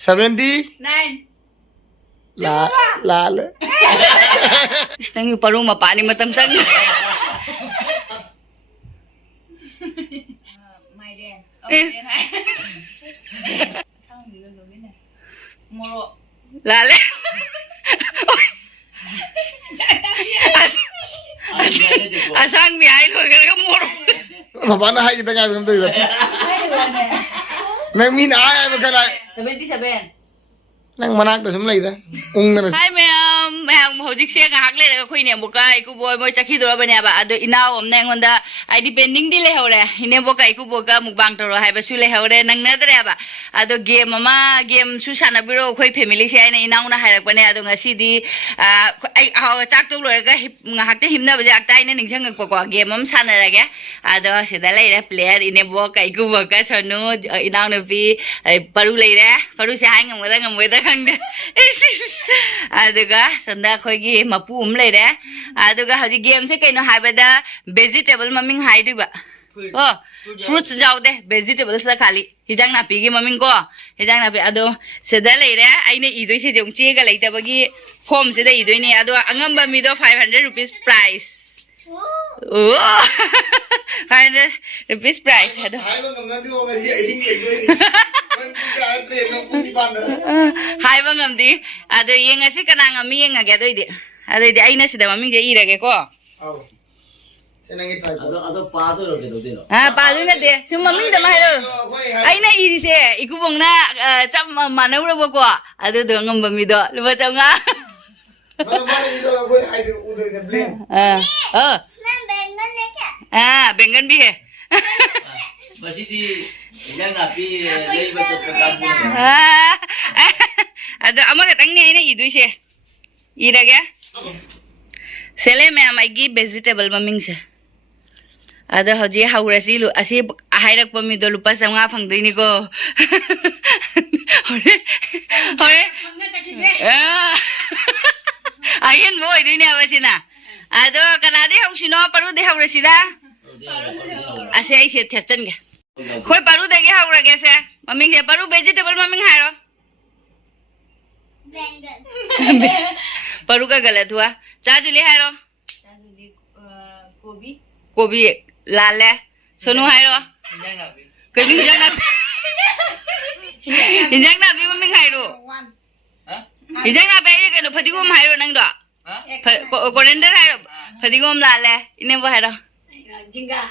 79 Lal Nang paru mapani matam sang. Mai đen. Đen này. Sao gì đâu biết này. Moro. Lale. Asang bi ai lo ka moro. mapana hai kita ngai betul itu nang min ai ai bakal 77. nang manak tu semua itu ungner Hai ma'am hojik se ngahak le ga khoi ne boka iku boy boy chakhi dora bane ba ado inaw om nang onda ai depending di le hore ine boka iku boka mukbang toro hai ba su le hore nang na dare ba ado game ama game su sana biro khoi family se ai na inaw na hairak bane ado ngasi di ai ha chak tu lo ga ngahak te himna ba jak tai ne ningsang ko ko game am sana ra ga ado se da le re player ine boka iku boka sonu inaw na vi paru le re paru se hai ngam da khang de aduga sonda khoi gi mapu lei re aduga haji game se kaino haibada vegetable maming haidu ba oh fruits jau de vegetable sa khali hijang na pi gi maming ko hijang na pi ado seda lei re aine idoi se jong che ga leita bagi form se da idoi ni ado angamba mi do 500 rupees price oh 500 rupees price ado hai bang ngam nanti orang ngasih ini ini hai bang ngam di ado yenga se kana ngami yenga ga doi de ado di aina se da maming je ira ge ko au senang itu Ada padu loh gitu deh. ha pa lu na de sum maming da ma hero aina iri se iku bong na chap manau ro ko ado do ngam bami do lu ba chang nga mana mana itu aku hai itu udah ke blend bengan bi he Masih di yang nabi lagi baca perkabunan. ado ama ka tang ni aina idui se ira ge sele me amai gi vegetable maming se ado hoji haurasi lu asi hairak pami do lupa sanga phangdoi ni ko hore ayen boy doi ni abasina ado kanade hausino paru de haurasi da ase ai se thechan ge khoi paru de ge haura ge se maming se paru vegetable maming hairo paru ka galat hua cha juli hairo Kobi. kobi lale sonu hairo kobi hinjang na bi maming hairo hinjang na be ye ke no phadigom hairo nang do coriander hairo phadigom lale ine bo hairo Jingga.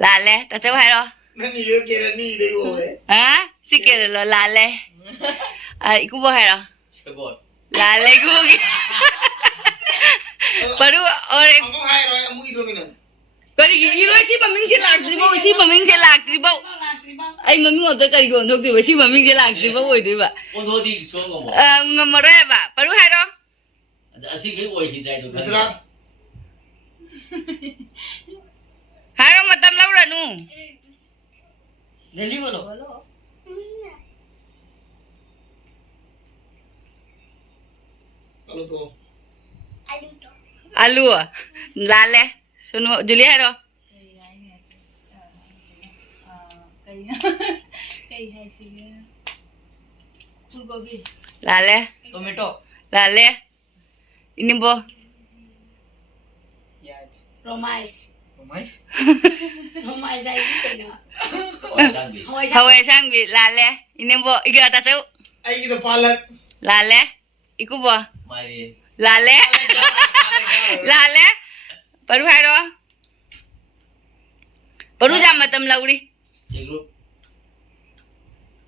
lale ta chau hairo nani yo kira ni deh gue ha sikere lo lale iku bo hairo Sebut. lale ku gi paru ore aku hai roy kamu itu minum kari gi iroi si maming se lak dribo si maming se lak dribo ai maming oto kari go ndok dibo si maming se lak dribo oi diba Untuk di soal ngomong. ngamore ba paru hairo Ada asyik kayak woi sih itu. terserah hairo matam laura nu Neli mana? kalau tuh alu lale sunu juli hairo Cây hay gì? Fulgobi. lale Tomato. lale ini bo Romais. Mais? Romais ay dito na. Oh, sabi. hawai sang bi lale ini bo iga ta chau ayo kita palak lale iku bo Mai. lale lale paru hairo paru jam matam lauri Cengru.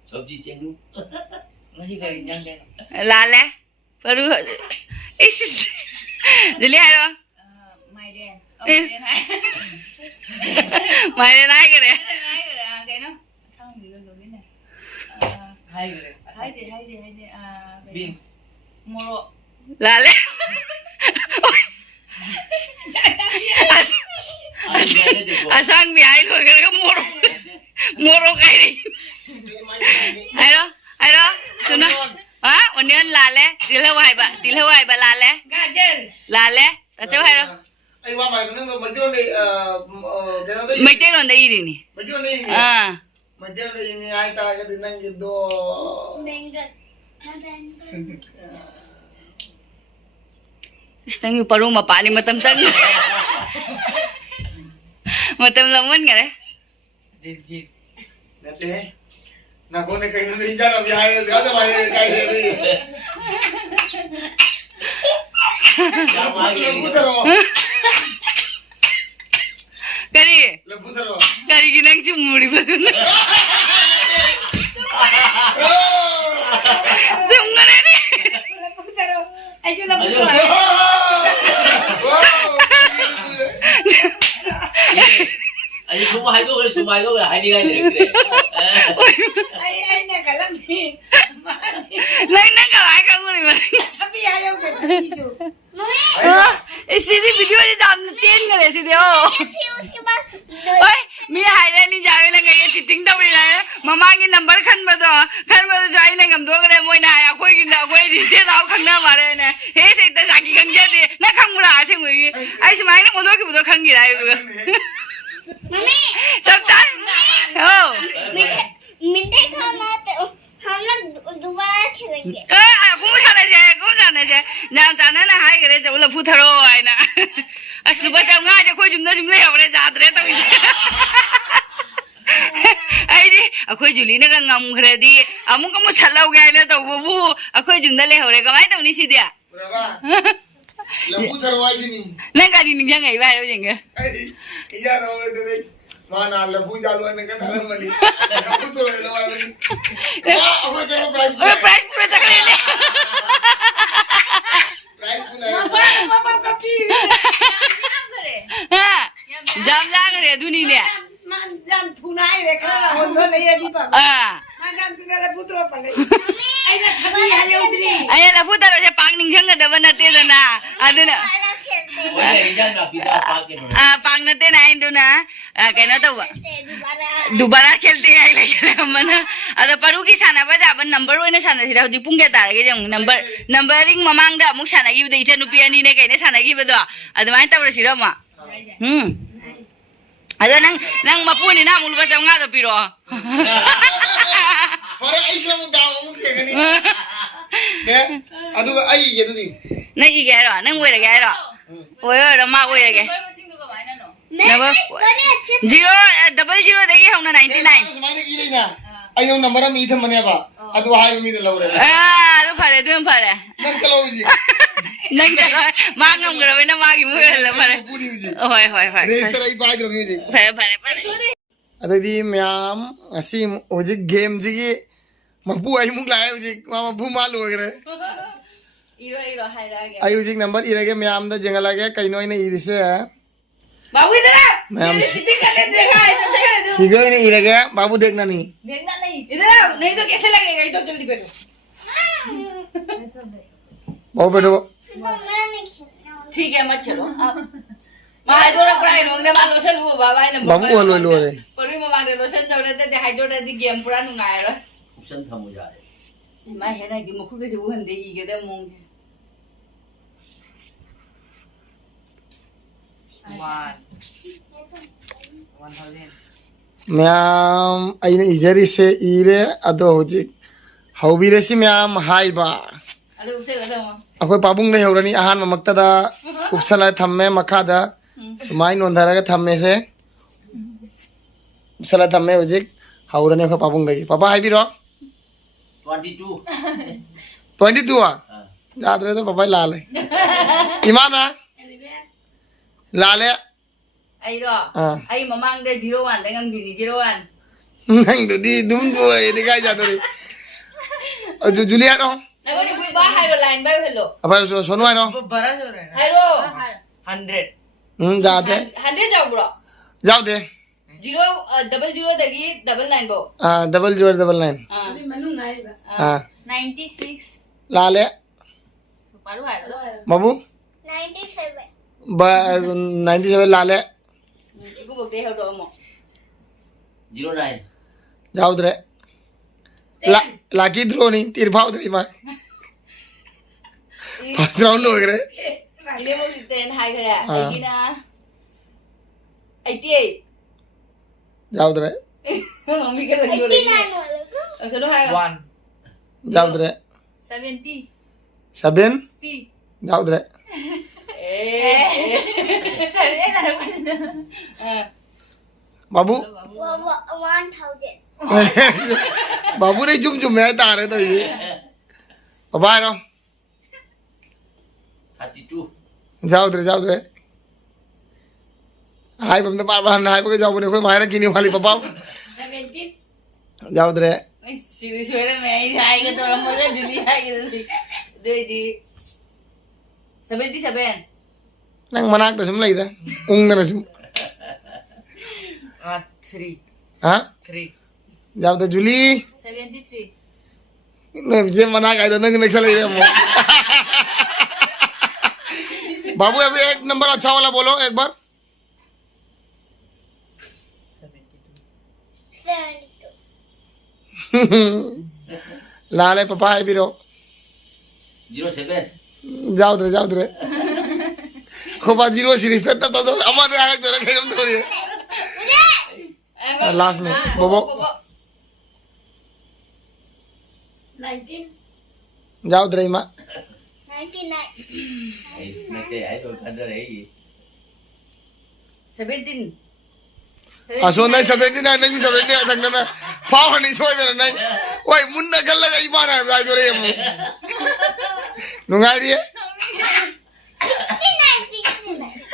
Sabji cengru. Masih kayak nyangkeng. lale paru isis juli hairo Mai đen. Eh. Đen hay. mai nai ke re Hay rồi cái nó. Sao gì đâu biết này. Hai gitu. Hay đi. Beans. Moro. lale Ada di bawah. asang bi ai lo ke moro moro kai ni hairo suna ha onion lale tilhawai ba lale Gajer. lale ta chau hairo ayo mama itu neng macam ni jangan tu mai te ron da iri ni macam ni ah macam ni ini ayo tak ada neng gitu Istang yung parong mapani matam sang. Matam laman nga rin. Digit. Dati na kone kayo na ninja na biyahe na may kay diri. Labu taro. Kari. Labu taro. Kari ginang cumuri ba dun? Sunga na ni. Ay, siya na puto. Ay, sumay ko hai di kai dire. Ay, nakalam ni. Nang kawai ka nguri ba? Tapi ayaw ko isu. Sidhi video जे दाम तीन करे सीधे ओ ओए मी हाइरे नि जावे ना गए cheating तो बड़ी है ममा के नंबर खन बदो जोई ने गम दो करे मोय ना या कोई गिना कोई रिते लाव खंगना मारे ने हे से त जाकी खंग जे दे ना खंगुरा से मोय आई समाई ने मोदो के बुदो खंगी राय मम्मी चल चल ओ मिनटे खाना तो हम लोग दोबारा खेलेंगे ए गुम जाने जे ना जाने ना हाय करे जब लफू थरो आय ना असु बचाऊ nga je khoi jumna jumle hore jadre to ai di akhoi juli na ga ngam khre di amu ka mu chalau ga ne to bu akhoi jumna le hore ka mai to ni si dia Berapa? Labu taro ai sini. nang ka di ning yang ai ba lo jeng ga Ai iya ro le de mana labu jalu ne kan haram mali. Labu taro lo ai mali. Wah, apa taro price? oy price pura chakre le Price pula. Mama kapi. ha jam jang re duni ne Man jam thunai re ka. Hondo le ye di pa. ah Man jam thunai putro pale. Ay na khani ayaw diri. ai la pu taro je pang ning jang da ba na te da na aduna दोबारा खेलते हैं Wala injan na pita pa ke no. pang na te na induna kaina to ba दोबारा दोबारा खेलते हैं लेकिन मन अद परू की साना बजा बन नंबर ओइने साना सिरा हुजि पुंग के तारगे जंग नंबरिंग ममांग दा मुक साना गी बदे इचे नुपी अनि ने कइने साना गी बदो अदमाय तबर सिरा मा अद नंग मपुनी ना मुल बचा nga do piro Para ai Islam daw mo ke gani. Se adu ai ye du ni. na i ge ro nang we ge ro we ro ma we ge मैं बड़े अच्छे 000 देगी हम 99 Sumane ki dei na. Ai no number am idham mane ba. Adu hai mi de lawre. du phare Nang kalo ji. nang chalo ma ngam gro na ma gi mu la phare Puri ji. hoi Register ai ba gro mi ji. phare Adadi myam asi oji game ji ki mapu ai muk la oji mama bu ma lo gre. iro hai ra ge Ai oji number irage myam da jengala ge kaino ine irise hai. बाबू इधर आ ma'am city करने देखा है तो देखा है सीधा ही नहीं गिरेगा बाबू देखना नहीं देखना नहीं इधर आओ नहीं तो कैसे लगेगा ये तो जल्दी बैठो बाबू बैठो मैं नहीं खेलना ठीक है मत चलो मा हाइड्रोरा प्राय नोंने मा लोशन हो बाबा ने बाबू हलो हलो रे परि मा माने लोशन जौरे ते हाइड्रोरा दी गेम पुरा नुंगाय रो Option thamu ja re. मा हेना कि मुखु के जो हंदे ई के दे मोंग मैम अइने इजरी से इरे अदो होजी हौबीरे सी मैम हाई बा अरे उसे गदा मो अखोय पाबुंग ले हौरनी आहान मक्तदा उपसला थम्मे मखादा सुमाई नोंधारा थम्मे से उपसला थम्मे होजी हौरनी अखोय पाबुंग ले पापा हाई बिरो 22. 22 आ याद रहे तो पापा लाल है इमाना लाल है ai ro ai mamang de 01 de ngam gini 01 nang do di dum do e de kai ja do ri ju julia ro na ko ni bui ba hai ro line ba hello apa sonu ai ro hai ro 100 जा दे 100 जाओ bro जाओ दे 000 दगी 99 बो 0099 अभी मनु नहीं बा हां 96 लाल है Paru hai ro बाबू 97 97 लाल है iku bok de hello mo 09. जाओ दे लाकी थ्रो नहीं तीर भाव दे मा फर्स्ट राउंड हो गए ile mo ten hai gare ai gina 88 जाओ दे mami ke lagi ro 89 वाले को chalo hai 1 जाओ दे 70 7 T जाऊद्रे बाबू 1000. बाबू नहीं चुम चुम मैं तारे तो ये पापा आ रहा 32 जाऊद्रे हाय बंदे बार बार हाय पके जाओ बने कोई मायरा गिनी वाली पापा 17 जाऊद्रे suara mai hai ke orang mau Juli hai ke doi di 77 nang manak ta sum lai da ung na sum 3 ha 3 जाऊद्रे जुली 73 नहीं जे मना का इधर नहीं चले रहे हम बाबू अभी एक नंबर अच्छा वाला बोलो एक बार 72. लाले पापा है बिरो 07 जाऊद्रे खोपा जीरो सीरीज तक तो हमारे आगे तो रखे हम तो ये लास्ट में बोबो 19 जाऊद्रे माँ 99. इसमें से आई तो अंदर रहेगी 17 असो नहीं सफेदी नहीं सफेदी तक ना पाव नहीं सोए जरा नहीं ओए मुन्ना गल लगा ईमान है भाई जोरे हम नुंगाई है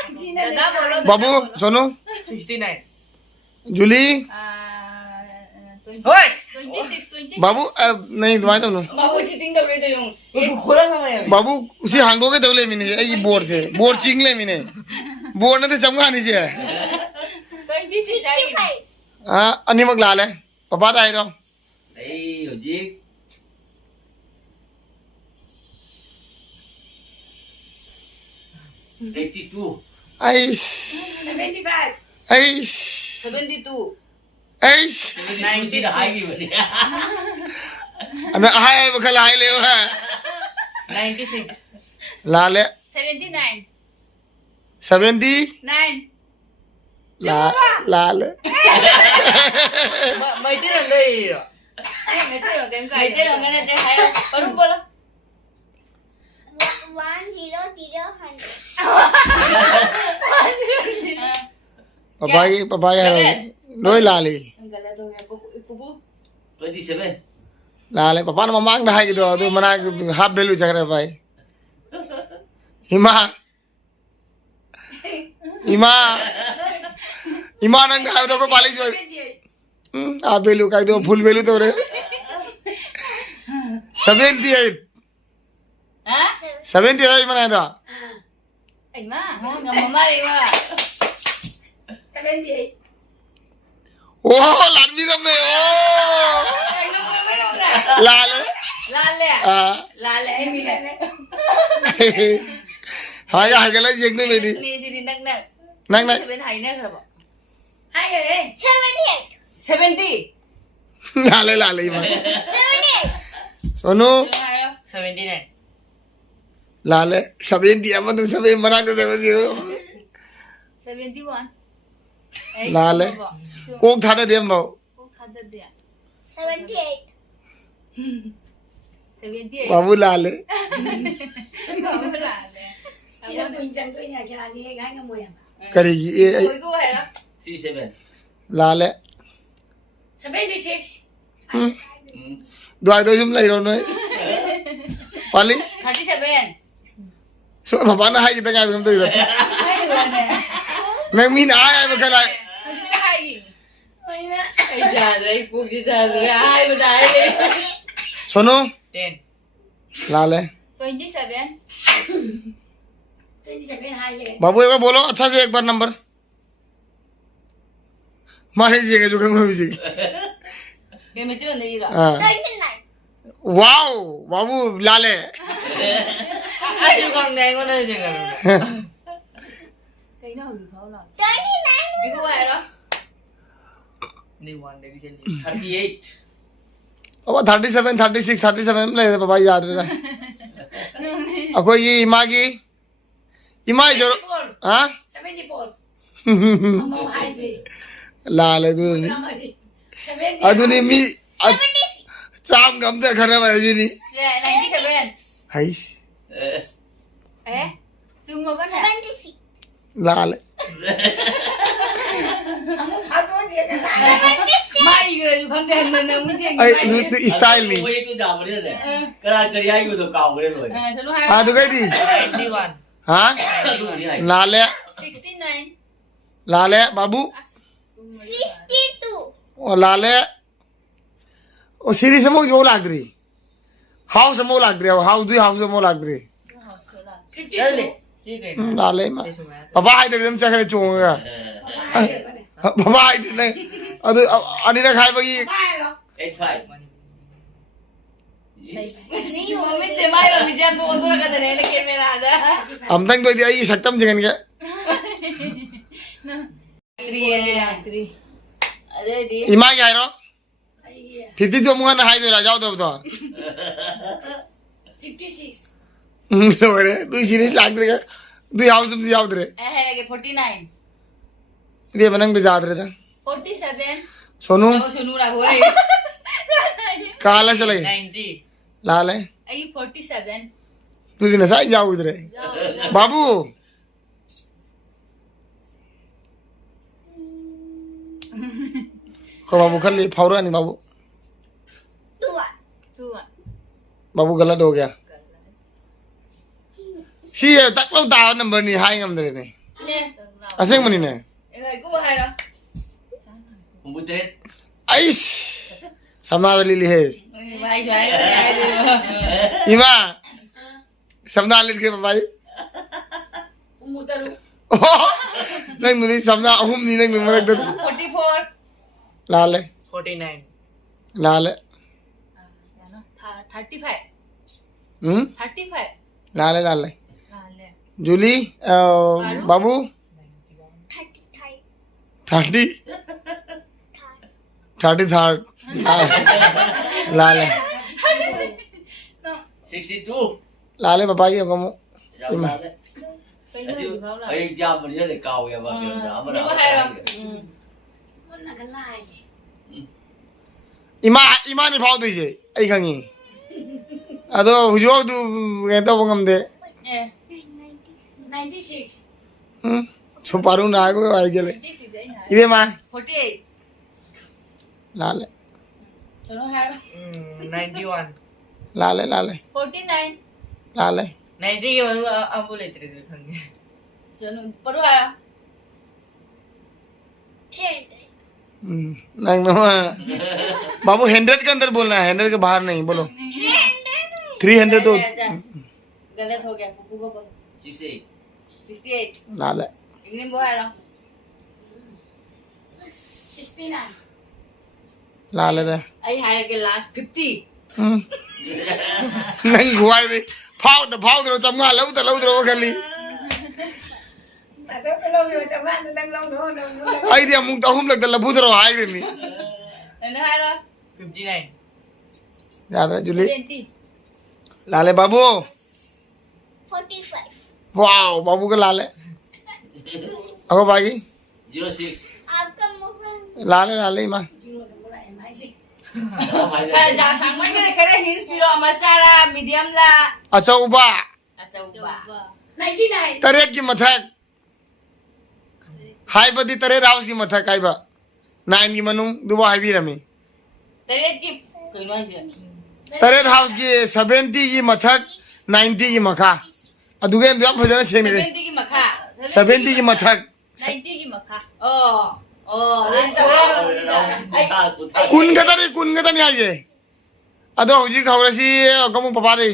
69. दादा बोलो बाबू सुनो 69 जूली 26 बाबू नहीं तुम्हारे तो babu chiting da bre to yung khora sama ya बाबू उसी हांगो के दवले मिने ये बोर्ड से बोर्ड चिंगले मिने बोर्ड ने तो चमका नहीं से 26 आई 65. हाँ अन्य मग लाल है पापा तो आई रहो नहीं हो जी 82 आइस 75 आइस 72 आइस 90 तो आएगी बोली अबे हाय बखल हाय ले है 96 लाल है 79 70 9 लाल mai te lang dai ro Người ta rồi cái mai te lang na te hai paru bola 100. पापा यार लोई लाल ही gala to ya pupu 27 लाल है पापा ने मांग रहा है कि तो मना हाफ वैल्यू चक रहे भाई हिमा हिमा हिमा नंग है तो को पालिश हाफ वैल्यू का तो फुल वैल्यू तो रे 78 ha 78 मना था ai ma ngam mari ma 78 ओ लाडवी रमे ओ ai no por ver ora लाल lale हां lale ai mi na हां या गला देखने में दी ni si nak nak नंग नंग 7 hai na kara hai người 78. 70 लाले लाले हिमा 78. सोनू 79 लाले 70 अब तुम सब मना के देखो जी 71 लाल है कोक था दे हम भाव Cô thật thật đấy 78. 78 Babu Lal है Bảo là Chị đang mình chẳng tôi nhà kia là gì gái ngâm mùi à? करेगी ये कोई को है ना 37 लाल है 76. दुआ तो जुम लाई रोनो है पाली 37 सो पापा ना हाई कितना क्या हम तो इधर hai người nè नहीं मीन आया है बकला hai Ôi nè. ai già đấy cô đi già rồi hai mà đại đi सुनो 10 लाल है 27 Tôi đi chẳng biết hai cái. बाबू एक बार बोलो अच्छा से एक बार नंबर मारे जी जो कंगो जी cái mấy chuyện này rồi हाँ 29. वाओ बाबू लाल है ai được con này con này chừng Cái nào thì pháo là 29. cái cô này đó नहीं वन देखी चलिए 38 अब 37 36 37 ले पापा याद रहता अब कोई ये इमा की इमा जो 74. हाँ 74. Mau hai gì? लाल है तू Năm rồi đi. 70. अधुनी मी चाम गमते खरे भाई जी नी 97 हाइस eh chung mà vẫn là 76. लाल Aku dia kata. mai người không thể mình không thể ai तू स्टाइल नी Ôi tôi giảm vào đây này. Cái này cái ai cũng được cào vào đây rồi. số nó hai हाँ तो कही दी 91. हाँ Cái này này. लाल है 69 लाल है बाबू 62. और लाल है और सीरी से मुझे वो लाग रही हाउस से मो लाग रही हाउस दी हाउस से मो लाग रही 52. लाल है माँ पापा आई तक एकदम चक्कर चोंगा पापा आई थी नहीं अरे अरे ना खाए बगी 85. mami ce mai lo mi jam tu untuk nak kata ni kamera ada हम तक तो दिया ये सक्तम जगन के 3 ada di इमा क्या है रो 50 तो मुँह ना हाई तो राजाओ तो 56. लोग रे तू सीरीज लाग रही है तू हाउस में जाओ तेरे है lagi 49 ये बनंग पे जा रहे थे 47 Sonu Ako sunod ako eh. काला चले 90. लाल है Ay, 47. तू दिन साइड जाओ इधर बाबू को बाबू कर ले फावरा नहीं बाबू 2. Tu ah. बाबू गलत हो गया सी है तक लो ता नंबर नहीं हाई हम दे ने Ne. असेंग मनी ने Eh, ko hai đó. Không bút tết. आइस समना ली है Vai vai. इमा समना लिख के भाई Umutaru. नहीं मुझे समना हम नहीं नहीं मरक दे 44. लाल है 49. लाल है 35. 35. लाल है लाल है Lale. जूली बाबू 33. 30 33 लाल है 62. लाल है पापा की कमो Giảm ra đấy. Cái Đấy gì chứ, không là. ấy giảm vào đây để cào kìa, mà kiểu đó mà Nhưng nào mà có hay cái đâu. kìa. Mana kan lain. इमा इमा नहीं फाव दीजिए ऐ खंगी अदो हुजो तू कहता वो कम दे Eh, 96. छो पारू ना आगो आई गेले 56 ấy hả? इबे मां 48. लाल है Số nó hai đó. 91. लाल है लाल है 49. लाल है 90 baru aku boleh terus kan. Số nó baru hai đó. 300. नहीं नो बाबू 100 के अंदर बोलना है 100 के बाहर नहीं बोलो 300 तो गलत हो गया कुकू को बोलो 68. 68. लाल है Ingin buat hai đó. 69. लाल है Ấy hai cái last 50. नहीं हुआ दे फाव दो चमगा लऊ तो खाली Tak tahu kalau dia macam mana dan long. आई दिया मुंग तो हम लगता लबू तो हाई रे नहीं Nó hai đó. 59. याद है जूली 20. लाल है बाबू 45. वाओ बाबू का लाल है अगो बागी 06. आपका मोबाइल लाल है मां Không phải Kaya là- jangan sama kira hints piro masala medium la. अच्छा उबा Acha uba. 99. तरेट की मथक हाई बदी तरेट हाउस की मथक आई बा 9 की मनु दुबा हाई भी रमी Tadi ki kau aja. तरेट हाउस की 70 की मथक 90 की मखा अदुगे दुआ भजन सेम रे 70 ki makha. 70 की मथक 90 ki makha. Oh. Oh, Không, không, không. कुन गता नहीं आई जे अदो हुजी खबरसी कमु पपा दे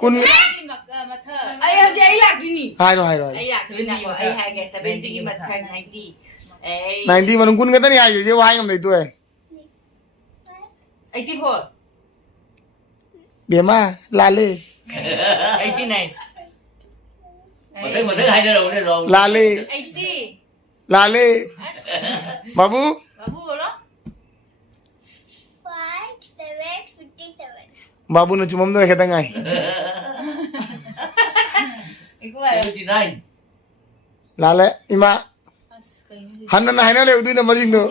कुन 90 ki makha. Ay hoji ay lag ni. हाय रो Ay lag ni na ko. Ay hai ke 70 ki makha 90. Ay 90 Manu कुन गता नहीं आई जे वो हाई हम दे तो है 84. बेमा लाले 89. Mà thức hay đâu đây rồi. लाले 80. लाले बाबू Babu lo. 5, 7, 57. बाबू ने चुमम तो रखे तंगाई Iku ay. 79. लाले इमा As kayo ni. हन्न ना है ना ले उदी नंबर जिंग दो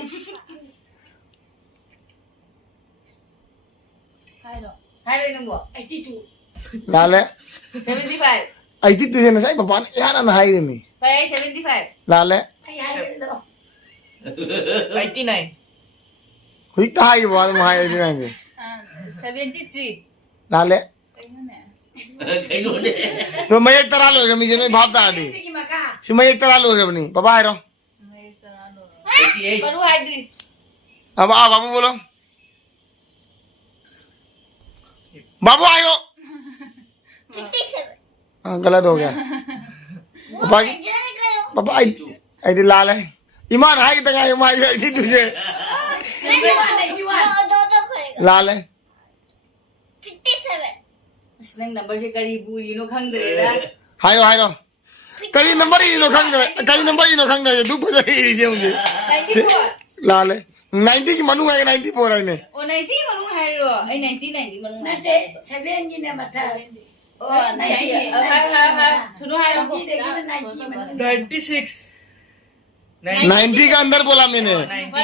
hai rồi nung bo 82 लाले 75 80 तुझे ना सही पापा यार ना हाई रे मी phải 75 लाले ai hai đó 89 हुई तो हाई बात में हाई रे नहीं 73 लाले cái nữa nè Cái luôn đấy. तो मैं एक तरह लो रे मी जने भाप दाड़ी cái mà cả सी मैं एक तरह लो रे बनी पापा आए रो mấy cái đó 88. baru hai đi अब आ बाबू बोलो बाबू आए हो 57. हाँ गलत हो गया पापा की Join करो. पापा आई आई लाल है ईमान हाई तक आई ईमान आई थी तुझे 91 दो करेगा. लाल है 57. nang number si kari buri no khang de da हाई रो करी नंबर ही नो खंग करी नंबर ही नो खंग दे तू बजा ही जे मुझे 94 लाल है 90 की मनू है 94 है ने o 90 manung hai ro ai 90 manung nó hai thế 7 như này mà thà o 90 hai thu no hai ro Đi để cái này gì mà 96 90 का अंदर बोला मैंने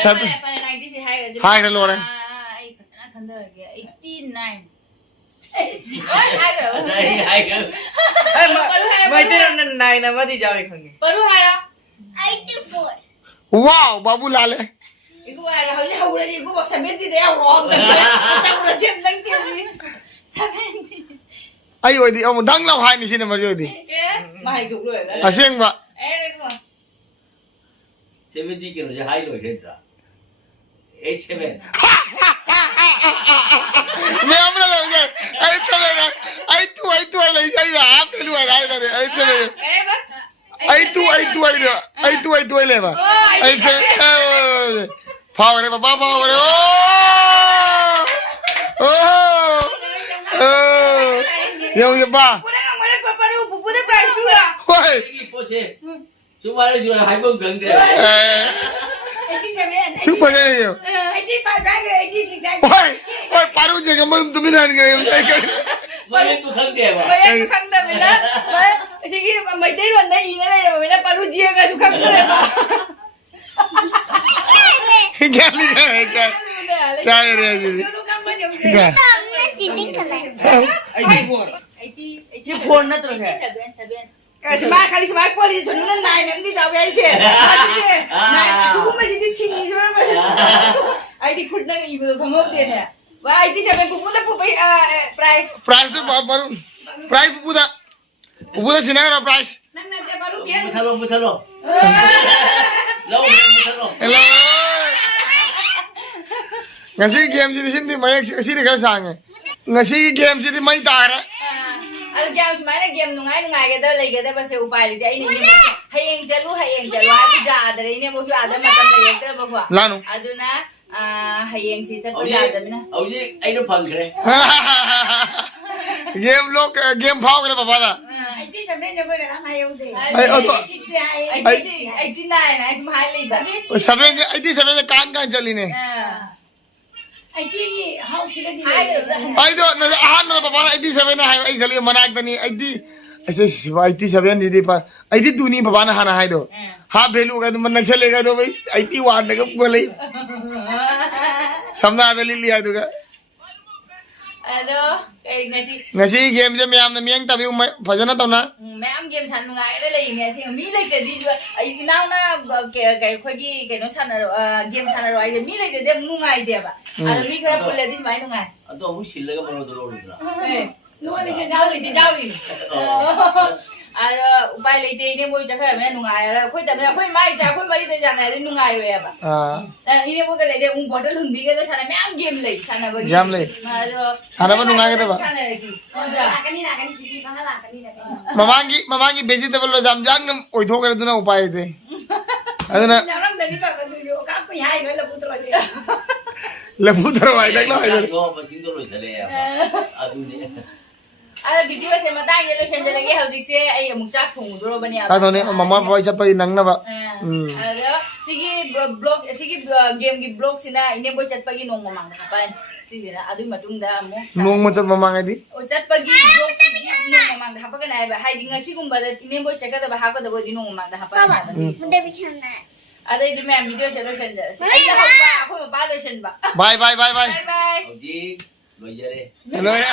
सब 90 si hai ro high low रे ai na khang de ke 89 oi hai ro Đây, hay cơ. Mày tên là này là mất đi giao về không? baru hai ro 84. Wow Babu Lal है iku hai ro hau hau ra ji iku bak 70 de au rom ta ta ura jem dang ti ji 70 आई ओदी हम डंग लो high निसी number जो दी ke ma hai duk rồi ga असेंग बा ai đây ko 70 cái nó hay rồi hết rồi. 87. मैं हमने लग गए आई तो ले जाई आप ले आई करे आई तो cái đấy bắt आई तो ले बा आई से फाव रे बाबा फाव रे ओ ये मुझे बा Pura nggak boleh papa nih, pupu deh price juga. ओए Cái phố xe. Chúng ta đây là hai bông gần thế. 87 super है ये 85 cái người 86 ओए ओए पारू जे हम तुम ना गए Mà em tôi không kể mà. Bây giờ khăn đầm vậy đó, bây giờ cái mấy tí lần đấy gì nữa đây rồi, nó paru chia cái chú khăn cái này mà. क्या लिखा है क्या है रे जी nó căng bao nhiêu क्या हमने cheating करना है. 84 Eighty फोन ना तो है Smart kali smart quality cho nó này nè đi đâu vậy xe, này chú mà chỉ xin đi thôi mà, ai đi khut năng ibu không ngốc tiền nè, và ai đi xem bên pupu đó pupu price, price तो पारू price पुपुदा सिनेगा price năng năng cho baru biết Một thằng lô. Lâu rồi, một thằng lô. hello ngasi game jadi sini mayak sini kan sange ngasi game jadi main tara Al game semuanya game nungai kita lagi kita pasti upaya dia ini hayang jalu aku jahat dari ini mau ada macam lagi kita bawa, lanu aduna hayang sih cakap jahat mana. Ông chứ anh nó phần cái game लोग game भाव करे पापा दा 87 cho tôi là làm hay không thì Ai, ô, tô- 62 89 này cuma hai lagi. सबे 87 से कान चली ने ai kia gì không chỉ có đi Hai आई तो न आहान न पापा 87 ने हाय आई गली मनाक तनी 80 ऐसे 87 दीदी पर 82 नहीं पापा ने हाना हाय दो हां भेलू का तो मन चलेगा तो भाई 81 ने कब बोले समना दली लिया तो का Aduh, kayak nggak sih? ngasi game je ma'am ने मियंग तभी फजना तो ना Ma'am game san nungai ada lagi nggak sih? Mi lagi tadi juga, inau na kayak kayak no sana game sana aja mi lagi dia nungai dia pak. Ada mi kerap boleh di main nungai. Tôi không xin lấy cái bao đồ rồi. luôn thì sẽ Jauh sih jauh ni. Ada upaya lagi ini mau cakap apa nungai ada. Kau tapi kau mai cakap kau balik dari sana ada nungai ya pak. हां Dan ini mau kalau dia botol hunbi kita sana ma'am game lagi sana bagi. Game lagi. Aduh. Sana pun nungai kita, Pak. Sana lagi. là cái này chỉ bằng là cái này ममांगी vegetable लो जाम जान ओइ थो करे दुना उपाय थे अदना nào lắm để đi vào cái túi chỗ các cái hai nữa là phụ rồi लबू Dalwai तक लो Yo, mà xin tôi rồi sẽ lên à tôi đi. Ada video saya matang ya lo sendiri lagi harus diksi ayam muncak tunggu dulu bani apa. साथों ने मम्मा पापा सब पे नंग ना बा Ada sigi blog sigi game gi blog sina ini boy chat pagi nong mamang kapan. Sigi na adu matung dah mo. नोंग मचत ममांग दी O chat pagi blog sigi nong mamang dah apa kan ay ba hai dinga sigum bada ini boy cakap dah apa dah boy di nong mamang dah apa. मुझे भी खेलना है. Ada itu memang video saya lo sendiri. Ayah apa aku mau balu sen ba. Bye bye bye bye Bye bye. Ông chứ ꯂꯣꯏꯖꯔꯦ ꯂꯣꯏꯔꯦ